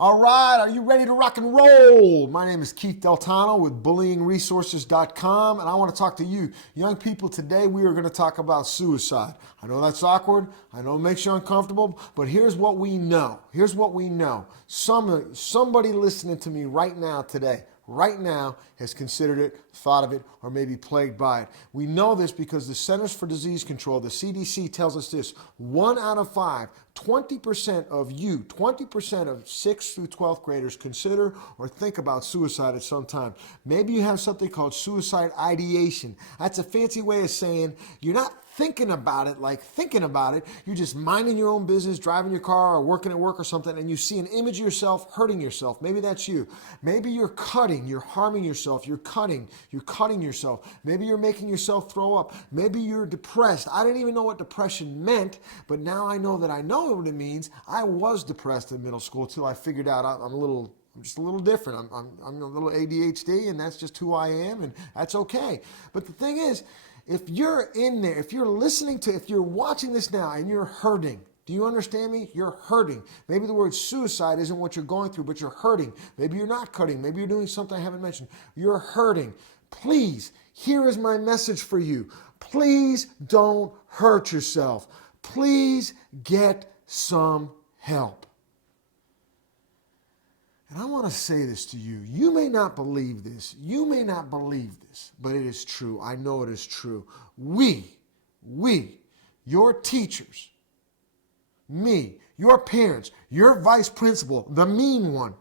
All right, are you ready to rock and roll? My name is Keith Deltano with bullyingresources.com, and I want to talk to you, young people. Today we are going to talk about suicide. I know that's awkward. I know it makes you uncomfortable, but here's what we know. Here's what we know. Somebody listening to me right now today, right now, has considered it, thought of it, or maybe plagued by it. We know this because the Centers for Disease Control, the CDC, tells us this. 1 out of 5, 20% of you, 20% of 6th through 12th graders consider or think about suicide at some time. Maybe you have something called suicide ideation. That's a fancy way of saying you're not thinking about it like thinking about it. You're just minding your own business, driving your car or working at work or something, and you see an image of yourself hurting yourself. Maybe that's you. Maybe you're cutting, you're harming yourself, you're cutting yourself. Maybe you're making yourself throw up. Maybe you're depressed. I didn't even know what depression meant, but now I know that I know what it means. I was depressed in middle school until I figured out I'm just a little different. I'm a little ADHD, and that's just who I am, and that's okay. But the thing is, if you're in there, if you're watching this now and you're hurting, do you understand me? You're hurting. Maybe the word suicide isn't what you're going through, but you're hurting. Maybe you're not cutting. Maybe you're doing something I haven't mentioned. You're hurting. Please, here is my message for you. Please don't hurt yourself. Please get some help. And I want to say this to you. You may not believe this. You may not believe this, but it is true. I know it is true. We, your teachers, me, your parents, your vice principal, the mean one,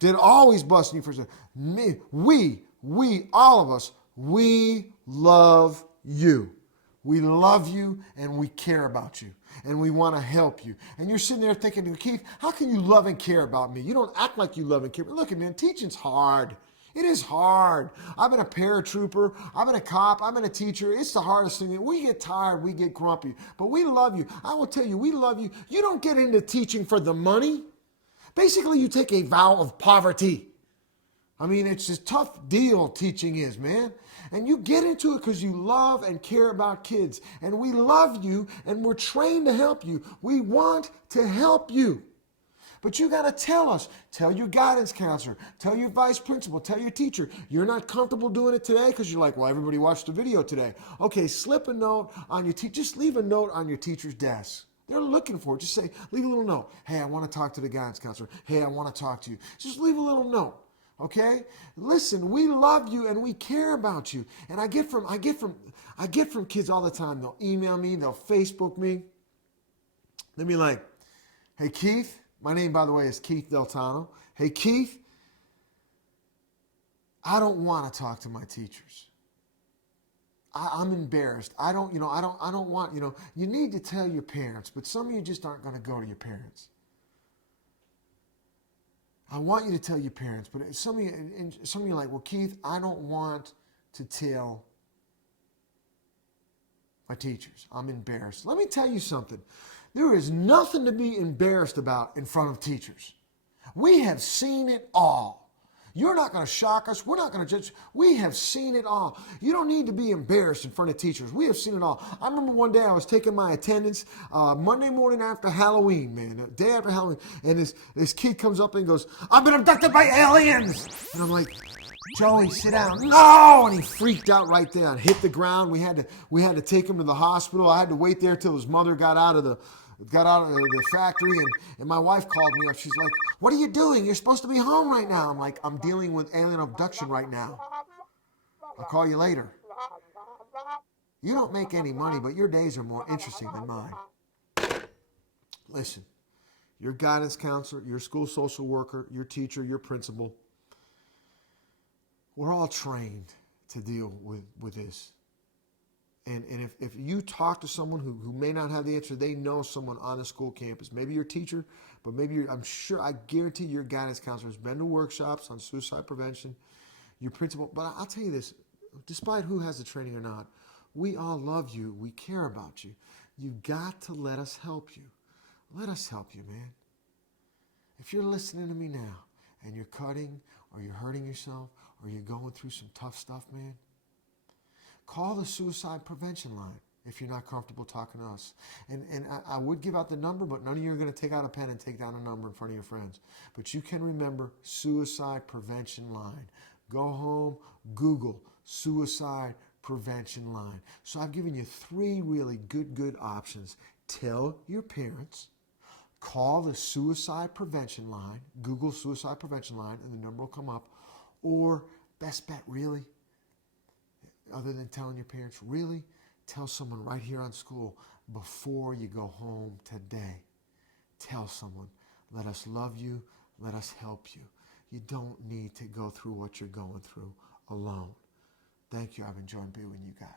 did always bust you for me. We, all of us, we love you. We love you and we care about you and we want to help you. And you're sitting there thinking, Keith, how can you love and care about me? You don't act like you love and care. Look, man, teaching's hard. It is hard. I've been a paratrooper. I've been a cop. I've been a teacher. It's the hardest thing. We get tired. We get grumpy. But we love you. I will tell you, we love you. You don't get into teaching for the money. Basically, you take a vow of poverty. I mean, it's a tough deal teaching is, man. And you get into it because you love and care about kids. And we love you and we're trained to help you. We want to help you. But you got to tell us. Tell your guidance counselor. Tell your vice principal. Tell your teacher. You're not comfortable doing it today because you're like, well, everybody watched the video today. Okay, slip a note on your teacher. Just leave a note on your teacher's desk. They're looking for it. Just say, leave a little note. Hey, I want to talk to the guidance counselor. Hey, I want to talk to you. Just leave a little note. Okay? Listen, we love you and we care about you. And I get from kids all the time. They'll email me, they'll Facebook me. They'll be like, hey Keith, my name by the way is Keith Deltano. Hey Keith, I don't want to talk to my teachers. I'm embarrassed. I don't want, you need to tell your parents, but some of you just aren't going to go to your parents. I want you to tell your parents, but some of you are like, well, Keith, I don't want to tell my teachers. I'm embarrassed. Let me tell you something. There is nothing to be embarrassed about in front of teachers. We have seen it all. You're not going to shock us. We're not going to judge. We have seen it all. You don't need to be embarrassed in front of teachers. We have seen it all. I remember one day I was taking my attendance Monday morning after Halloween, man, the day after Halloween, and this kid comes up and goes, I've been abducted by aliens. And I'm like, Joey, sit down. No! And he freaked out right there and hit the ground. We had to take him to the hospital. I had to wait there till his mother got out of the factory, and my wife called me up. She's like, what are you doing? You're supposed to be home right now. I'm like, I'm dealing with alien abduction right now. I'll call you later. You don't make any money, but your days are more interesting than mine. Listen, your guidance counselor, your school social worker, your teacher, your principal, we're all trained to deal with this. And if you talk to someone who may not have the answer, they know someone on the school campus. Maybe your teacher, but maybe I guarantee your guidance counselor has been to workshops on suicide prevention, your principal. But I'll tell you this, despite who has the training or not, we all love you. We care about you. You got to let us help you. Let us help you, man. If you're listening to me now and you're cutting or you're hurting yourself or you're going through some tough stuff, man, call the suicide prevention line. if you're not comfortable talking to us. And I would give out the number, but none of you are going to take out a pen and take down a number in front of your friends. But you can remember Suicide Prevention Line. Go home, Google Suicide Prevention Line. So I've given you 3 really good options. Tell your parents, call the Suicide Prevention Line, Google Suicide Prevention Line, and the number will come up. Or, best bet, really, other than telling your parents, really tell someone right here on school before you go home today. Tell someone, let us love you, let us help you. You don't need to go through what you're going through alone. Thank you. I've enjoyed being with you guys.